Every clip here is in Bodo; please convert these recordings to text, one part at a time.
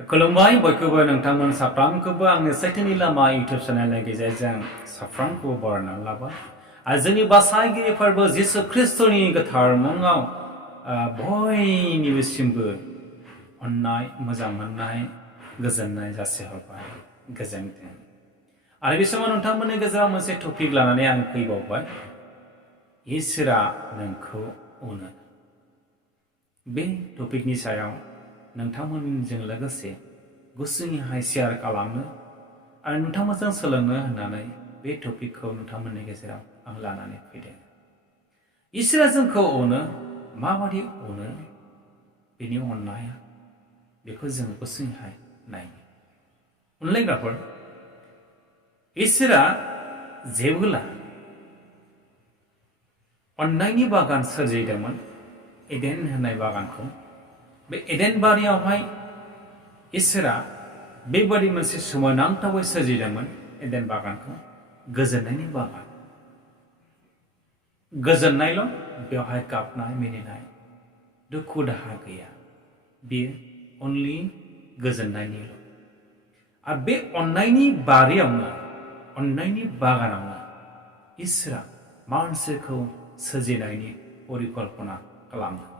खुलुमबाय बयखौबो नोंथांमोन साफ्रामखौबो आंनि सैथोनि लामा इउटुब चेनेलनि गेजेरजों साफ्रामखौबो बरायना लाबाय आरो जोंनि बासायगिरि फोरबो जिसु ख्रिस्टनि गोथार मुङाव बयनिबोसिमबो अननाय मोजां मोननाय गोजोननाय जासिहरबाय गोजोनथों आरो बे समाव नोंथांमोननि गेजेराव मोनसे टपिक लानानै आं फैबावबाय इसोरा नोंखौ अनो बे टपिकनि सायाव नोंथांमोनजों लोगोसे गुसुङैहाय शेयार खालामनो आरो नोंथांमोनजों सोलोंनो होननानै बे टपिकखौ नोंथांमोननि गेजेराव आं लानानै फैदों इसोरा जोंखौ अनो माबादि अनो बेनि अननाया बेखौ जों गुसुङैहाय नायनो अनलायग्राफोर इसोरा जेबोला अननायनि बागान सोरजिदोंमोन एडेन होननाय बागानखौ बे एडेन बारियावहाय इसोरा बेबादि मोनसे सोमोनांथावै सोरजिदोंमोन एडेन बागानखौ गोजोननायनि बागान गोजोननायल' बेवहाय गाबनाय मिनिनाय दुखु दाहा गैया बेयो अनलि गोजोननायनिल' आरो बे अननायनि बारियावनो अननायनि बागानावनो इसोरा मानसिखौ सोरजिनायनि परिकल्पना खालामदों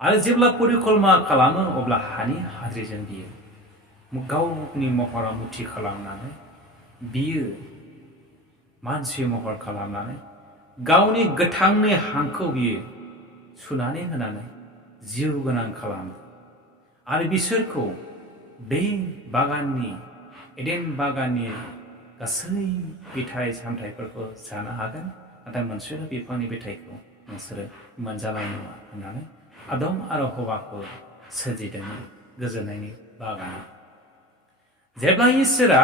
आरो जेब्ला परिकल्पना खालामो अब्ला हानि हाद्रिजों बियो गावनि महराव मुथि खालामनानै बियो मानसि महर खालामनानै गावनि गोथांनि हांखौ बियो सुनानै होनानै जिउ गोनां खालामो आरो बिसोरखौ बे बागाननि एडेन बागाननि गासै फिथाइ सामथाइफोरखौ जानो हागोन नाथाय मोनसेल' बिफांनि फिथाइखौ नोंसोरो मोनजानाय नङा होननानै आदम आरो हवाखौ सोरजिदोंमोन गोजोननायनि बागानाव जेब्ला इसोरा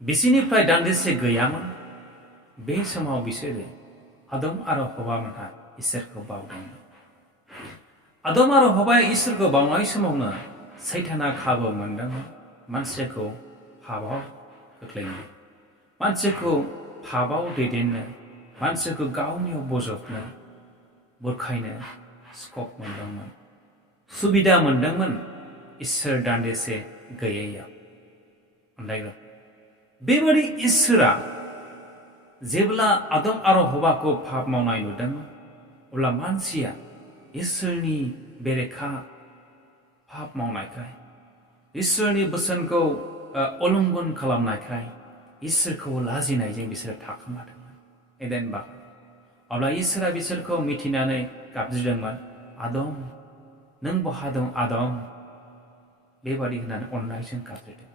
बिसोरनिफ्राय दान्दिसे गैयामोन बे समाव बिसोरो आदम आरो हवामोनहा इसोरखौ बावदोंमोन आदम आरो हवाया इसोरखौ बावनाय समावनो सैताना खाबु मोनदोंमोन मानसिखौ पापआव खोख्लैनो मानसिखौ पापआव दैदेननो मानसिखौ गावनियाव बजबनो बुरखायनो स्कप मोनदोंमोन सुबिदा मोनदोंमोन इसोर दान्दिसे गैयैयाव अनलायग्रा बेबादि इसोरा जेब्ला आदम आरो हवाखौ पाप मावनाय नुदोंमोन अब्ला मानसिया इसोरनि बेरेखा पाप मावनायखाय इसोरनि बोसोनखौ उल्लंघन खालामनायखाय इसोरखौ लाजिनायजों बिसोरो थाखोमादोंमोन एडेन बागान अब्ला इसोरा बिसोरखौ मिथिनानै गाबज्रिदोंमोन आदम नों बहा दं आदम बेबादि होननानै अननायजों गाबज्रिदों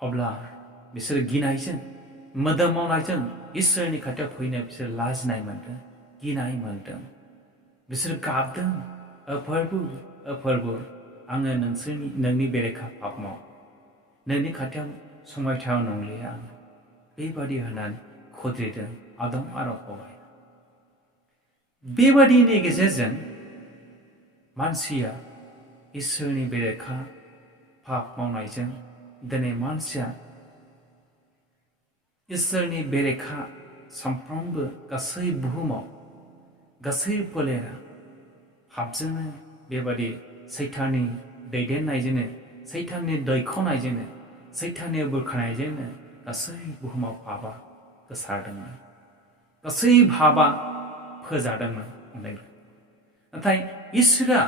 अब्ला बिसोर गिनायजों मोदोम मावनायजों इसोरनि खाथियाव फैनो बिसोर लाजिनाय मोनदों गिनाय मोनदों बिसोर गाबदों फोरबु आङो नोंनि बेरेखा पाप माव नोंनि खाथियाव समायथाव नंलिया आं बेबादि होननानै खुद्रिदों आदम आरो हवाया बेबादिनि गेजेरजों मानसिया इसोरनि बेरेखा पाप मावनायजों दिनै मानसिया इसोरनि बेरेखा सानफ्रोमबो गासै बुहुमाव गासै फोलेरा पापजोंनो बेबादि सैताननि दैदेननायजोंनो सैताननि दैखनायजोंनो सैताननि बुरखानायजोंनो गासै बुहुमाव पापआ गोसारदोंमोन गासै पापआ फोजादोंमोन नाथाय इसोरा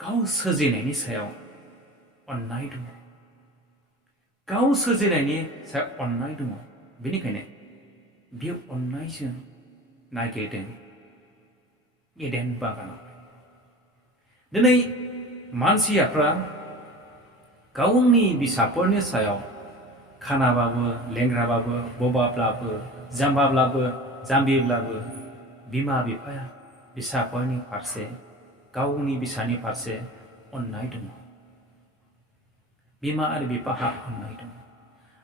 गाव सोरजिनायनि सायाव अननाय दङ गाव सोरजिनायनि सायाव अननाय दङ बेनिखायनो बे अननायजों नागिरदों एडेन बागानाव दिनै मानसिफ्रा गावनि फिसाफोरनि सायाव खानाबाबो लेंग्राबाबो बबाब्लाबो जाम्बाब्लाबो जाम्बिब्लाबो बिमा बिफाया फिसाफोरनि फारसे गावनि फिसानि फारसे अननाय दङ बिमा आरो बिफाहा अननाय दङ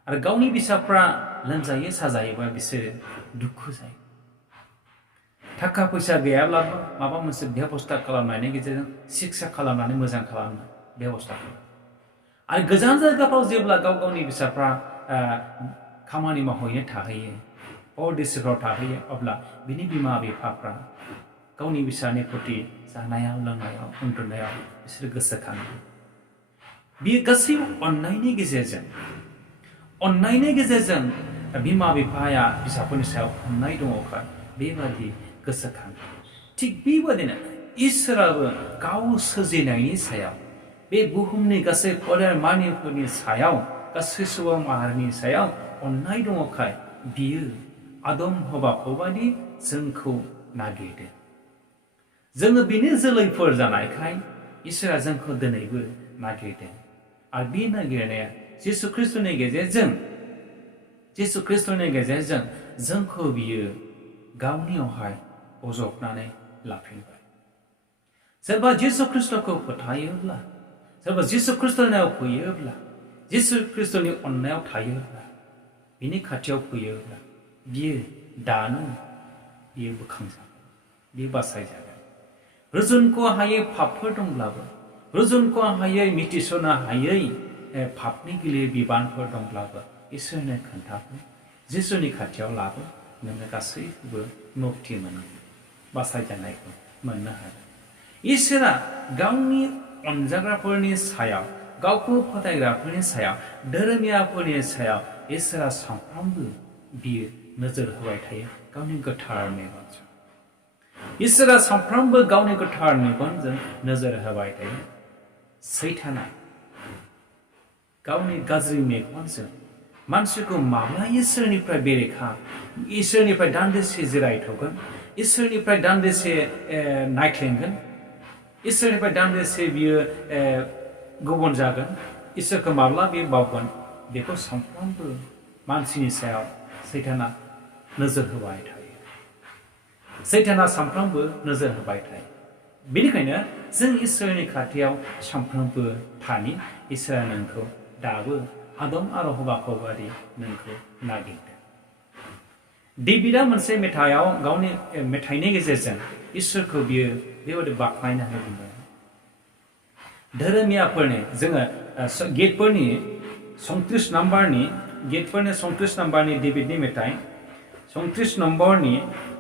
आरो गावनि फिसाफ्रा लोमजायो साजायोबा बिसोरो दुखु जायो थाखा फैसा गैयाब्लाबो माबा मोनसे बेबस्था खालामनायनि गेजेरजों सिकित्सा खालामनानै मोजां खालामनो बेबस्था खालामो आरो गोजान जायगाफ्राव जेब्ला गाव गावनि फिसाफ्रा खामानि मावहैनो थाहैयो परदेशफ्राव थाहैयो अब्ला बिनि बिमा बिफाफ्रा गावनि बिसानि प्रति जानायाव लोंनायाव उन्दुनायाव बिसोर गोसोखाङो बियो गासैबो अननायनि गेजेरजों बिमा बिफाया बिसाफोरनि सायाव अननाय दङखाय बेबादि गोसोखाङो थिग बेबादिनो इसोराबो गाव सोरजिनायनि सायाव बे बुहुमनि गासै फोलेर मानिफोरनि सायाव गासै सुबुं माहारिनि सायाव अननाय दङखाय बियो आदम हवाखौ बादि जोंखौ नागिरदों जोङो बिनि जोलैफोर जानायखाय इसोरा जोंखौ दिनैबो नागिरदों आरो बे नागिरनाया जिसु ख्रिस्टनि गेजेरजों जोंखौ बियो गावनियावहाय बजबनानै लाफिनबाय सोरबा जिसु ख्रिस्टखौ फोथायोब्ला सोरबा जिसु ख्रिस्टनाव फैयोब्ला जिसु ख्रिस्टनि अननायाव थायोब्ला बिनि खाथियाव फैयोब्ला बियो दानो बियो बोखांजागोन बियो बासायजागोन रुजुनख' हायै पापफोर दंब्लाबो रुजुनख' हायै मिथिस'नो हायै पापनि गिलिर बिबानफोर दंब्लाबो इसोरनो खोन्थागोन जिसुनि खाथियाव लाबो नोङो गासैखौबो मुक्ति मोनगोन बासायजानायखौ मोननो हागोन इसोरा गावनि अनजाग्राफोरनि सायाव गावखौ फोथायग्राफोरनि सायाव धोरोमियाफोरनि सायाव इसोरा सानफ्रोमबो बियो नोजोर होबाय थायो गावनि गोथार मेगनजों इसोरा सानफ्रोमबो गावनि गोथार मेगनजों नोजोर होबाय थायो सैताना गावनि गाज्रि मेगनजों मानसिखौ माब्ला इसोरनिफ्राय बेरेखा इसोरनिफ्राय दान्दिसे जिरायथ'गोन इसोरनिफ्राय दान्दिसे नायख्लेंगोन इसोरनिफ्राय दान्दिसे बियो गुबुन जागोन इसोरखौ माब्ला बियो बावगोन बेखौ सानफ्रोमबो मानसिनि सायाव सैताना नोजोर होबाय थायो सैताना सानफ्रोमबो नोजोर होबाय थायो बेनिखायनो जों इसोरनि खाथियाव सानफ्रोमबो थानि इसोरा नोंखौ दाबो आदम आरो हवाखौ बादि नोंखौ नागिरदों डेभिडआ मोनसे मेथाइयाव गावनि मेथाइनि गेजेरजों इसोरखौ बियो बेबायदि बाख्नायनानै बुंदों धोरोमियाफोरनि जोङो गेटफोरनि 34 नाम्बारनि डेभिडनि मेथाइ 34 नम्बरनि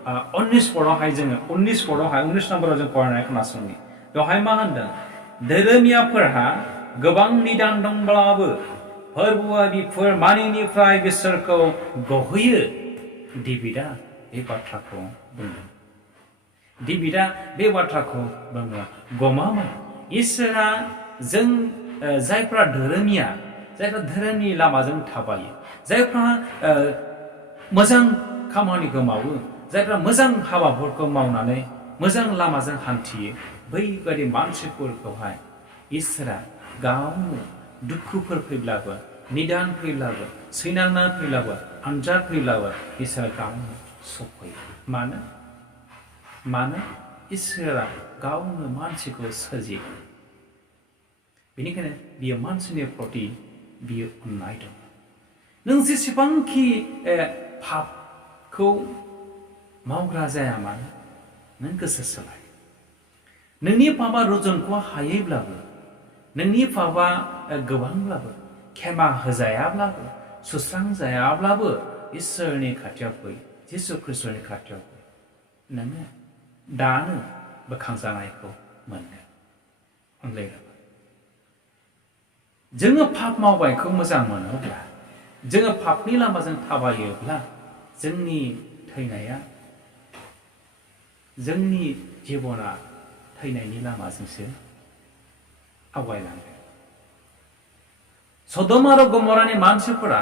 19 पदआवहाय जोङो 19 नम्बराव जों फरायनाय खोनासंनि बेवहाय मा होनदों धोरोमियाफोरहा गोबां निदान दंब्लाबो फोरबोआ बिफोर मानिनिफ्राय बिसोरखौ गहोयो डेभिडआ बे बाथ्राखौ बुंदों डेभिडआ बे बाथ्राखौ बुङो गमामा इसोरा जों जायफ्रा धोरोमिया जायफ्रा धोरोमनि लामाजों थाबायो जायफ्रा मोजां खामानिखौ मावो जायफ्रा मोजां हाबाफोरखौ मावनानै मोजां लामाजों हान्थियो बैबादि मानसिफोरखौहाय इसोरा गावनो दुखुफोर फैब्लाबो निदान फैब्लाबो सैनांना फैब्लाबो आनजाद फैब्लाबो इसोरा गावनो सफैयो मानो इसोरा गावनो मानसिखौ सोरजियो बेनिखायनो बियो मानसिनि प्रति बियो अननाय दं नों जेसेबांखि पापखौ मावग्रा जाया मानो नों गोसो सोलाय नोंनि पापा रुजुनखौ हायैब्लाबो नोंनि पापा गोबांब्लाबो खेमा होजायाब्लाबो सुस्रांजायाब्लाबो इसोरनि खाथियाव फै जिसु ख्रिस्टनि खाथियाव फै नोङो दानो बोखांजानायखौ मोनगोन अनलायग्रा जोङो पाप मावबायखौ मोजां मोनोब्ला जोङो पापनि लामाजों थाबायोब्ला जोंनि थैनाया जोंनि जिबना थैनायनि लामाजोंसो आवगायलांगोन सदम आरो गमरानि मानसिफोरा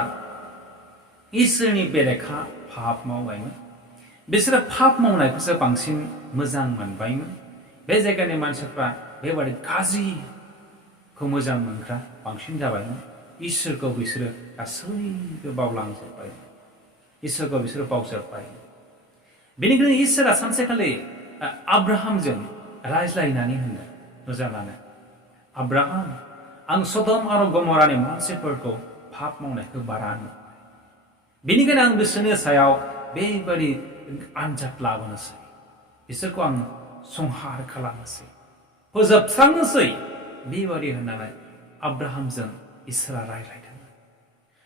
इसोरनि बेरेखा पाप मावबायमोन बिसोरो पाप मावनायखौसो बांसिन मोजां मोनबायमोन बे जायगानि मानसिफ्रा बेबादि गाज्रिखौ मोजां मोनग्रा बांसिन जाबायमोन इसोरखौ बिसोरो गासैबो बावलांजोब्बाय इसोरखौ बिसोरो बावजोब्बाय बेनिखायनो इसोरा सानसेखालि आब्राहामजों रायज्लायनानै होनदों मोजाङानो आब्राहाम आं सदम आरो गमरानि मानसिफोरखौ पाप मावनायखौ बारा नुबाय बेनिखायनो आं बिसोरनि सायाव बेबादि आनजाद लाबोनोसै बिसोरखौ आं संहार खालामनोसै फोजोबस्रांनोसै बेबादि होननानै आब्राहामजों इसोरा रायज्लायदों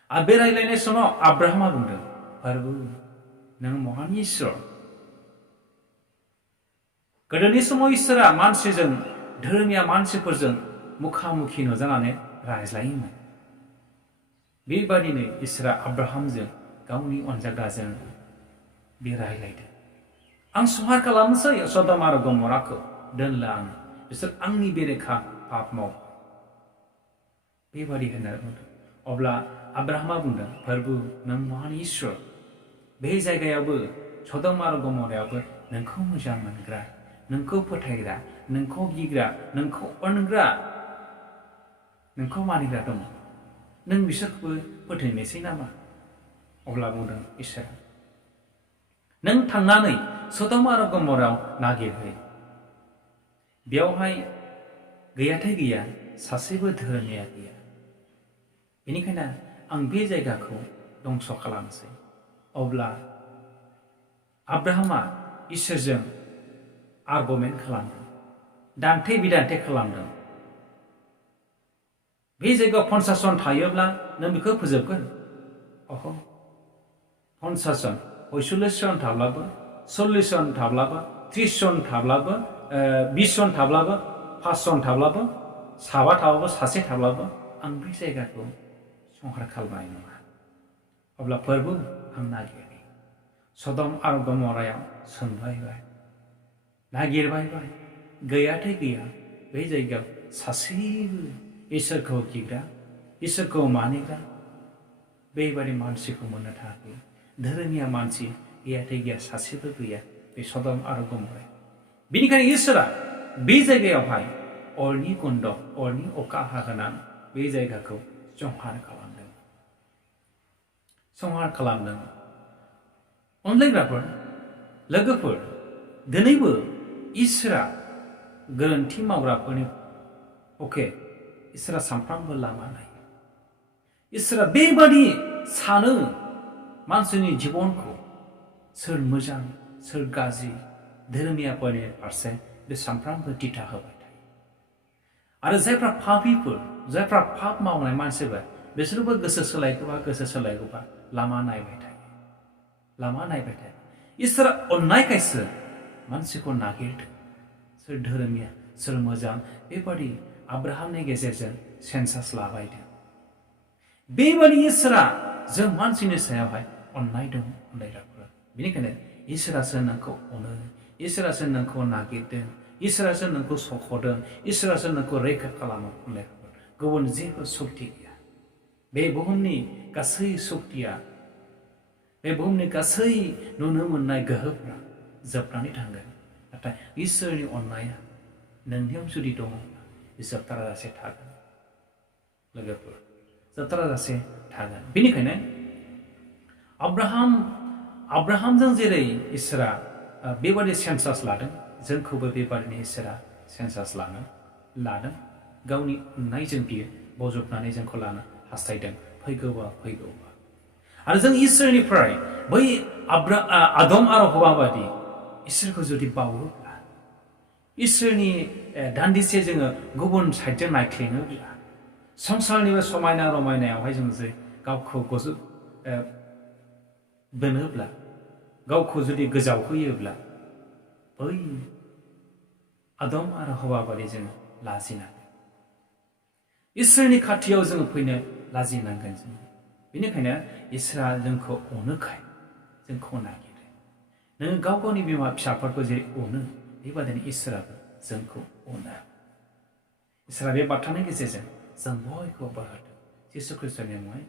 आरो बे रायज्लायनाय समाव आब्राहामा बुंदों प्रभु नों महान इसोर गोदोनि समाव इसोरा मानसिजों धोरोमिया मानसिफोरजों मुखामुखि नुजानानै रायज्लायोमोन बेबादिनो इसोरा आब्राहामजों गावनि अनजाग्राजों बे रायज्लायदों आं संहार खालामनोसै सदम आरो गमराखौ दोनला आं बिसोर आंनि बेरेखा पाप माव बेबादि होननानै बुंदों अब्ला आब्राहामा बुंदों प्रभु नों महान इसोर बे जायगायावबो सदम आरो गमरायावबो नोंखौ मोजां मोनग्रा नोंखौ फोथायग्रा नोंखौ गिग्रा नोंखौ अनग्रा नोंखौ मानिग्रा दङ नों बिसोरखौबो फोथायनोसै नामा अब्ला बुंदों इसोरा नों थांनानै सदम आरो गमरायाव नागिरहै बेयावहाय गैयाथाय गैया सासेबो धोरोमिया गैया बेनिखायनो आं बे जायगाखौ दंस खालामसै अब्ला आब्राहामा इसोरजों आर्गुमेन्ट खालामदों दान्थे बिदान्थे खालामदों बे जायगायाव 50 जन थायोब्ला नों बेखौ फोजोबगोन अह 50 जन 45 जन थाब्लाबो 40 जन थाब्लाबो 30 जन थाब्लाबो 20 जन थाब्लाबो 5 जन थाब्लाबो साबा थाब्लाबो सासे थाब्लाबो आं बे जायगाखौ संहार खालामनाय नङा अब्ला प्रभु आं नागिरबाय सदम आरो गमरायाव सोंबायबाय नागिरबायबाय गैयाथाय गैया बे जायगायाव सासेबो इसोरखौ गिग्रा इसोरखौ मानिग्रा बेबादि मानसिखौ मोननो थाखाय धोरोमिया मानसि गैयाथाय गैया सासेबो गैया बे सदम आरो गमरायाव बेनिखायनो इसोरा बे जायगायावहाय अरनि कुन्ड अरनि अखा हाहोनानै बे जायगाखौ संहार खालामदों अनलायग्राफोर लोगोफोर दिनैबो इसोरा गोरोन्थि मावग्राफोरनि अके इसोरा सानफ्रामबो लामा नायो इसोरा बेबादि सानो मानसिनि जिबनखौ सोर मोजां सोर गाज्रि धोरोमियाफोरनि फारसे बे सानफ्रामबो दिथा होबाय थायो आरो जायफ्रा पापिफोर जायफ्रा पाप मावनाय मानसिफोर बिसोरबो गोसो सोलायगौबा लामा नायबाय थायो इसोरा अननायखायसो मानसिखौ नागिरदों सोर धोरोमिया सोर मोजां बेबादि आब्राहामनि गेजेरजों सेन्सास लाबायदों बेबादि इसोरा जों मानसिनि सायावहाय अननाय दं अनलायग्राफोरा बेनिखायनो इसोरासो नोंखौ अनो इसोरासो नोंखौ नागिरदों इसोरासो नोंखौ सख'दों इसोरासो नोंखौ रैखा खालामो अनलायग्राफोर गुबुन जेबो सक्ति गैया बे बुहुमनि गासै सक्तिया बे बुहुमनि गासै नुनो मोननाय गोहोफ्रा जोबनानै थांगोन नाथाय इसोरनि अननाया नोंनियाव जुदि दङब्ला जोबथाराजासे थागोन लोगोफोर जोबथाराजासे थागोन बेनिखायनो आब्राहामजों जेरै इसोरा बेबादि सेन्सास लादों जोंखौबो बेबादिनो इसोरा सेन्सास लादों गावनि अननायजों बियो बजबनानै जोंखौ लानो हास्थायदों फैगौबा आरो जों इसोरनिफ्राय बै आदम आरो हवा बादि इसोरखौ जुदि बावोब्ला इसोरनि दान्दिसे जोङो गुबुन साइडजों नायख्लेङोब्ला संसारनि बे समायना रमायनायावहाय जों जे गावखौ दोनोब्ला गावखौ जुदि गोजावहोयोब्ला बै आदम आरो हवा बादि जोङो लाजिनांगोन इसोरनि खाथियाव जोङो फैनो लाजिनांगोन जों बेनिखायनो इसोरा जोंखौ अनोखाय जोंखौ नागिरो नों गावनि बिमा फिसाफोरखौ जेरै अनो बेबादिनो इसोराबो जोंखौ अनो इसोरा बे बाथ्रानि गेजेरजों जों बयखौबो बोर होदों जिसु ख्रिस्ट'नि मुङै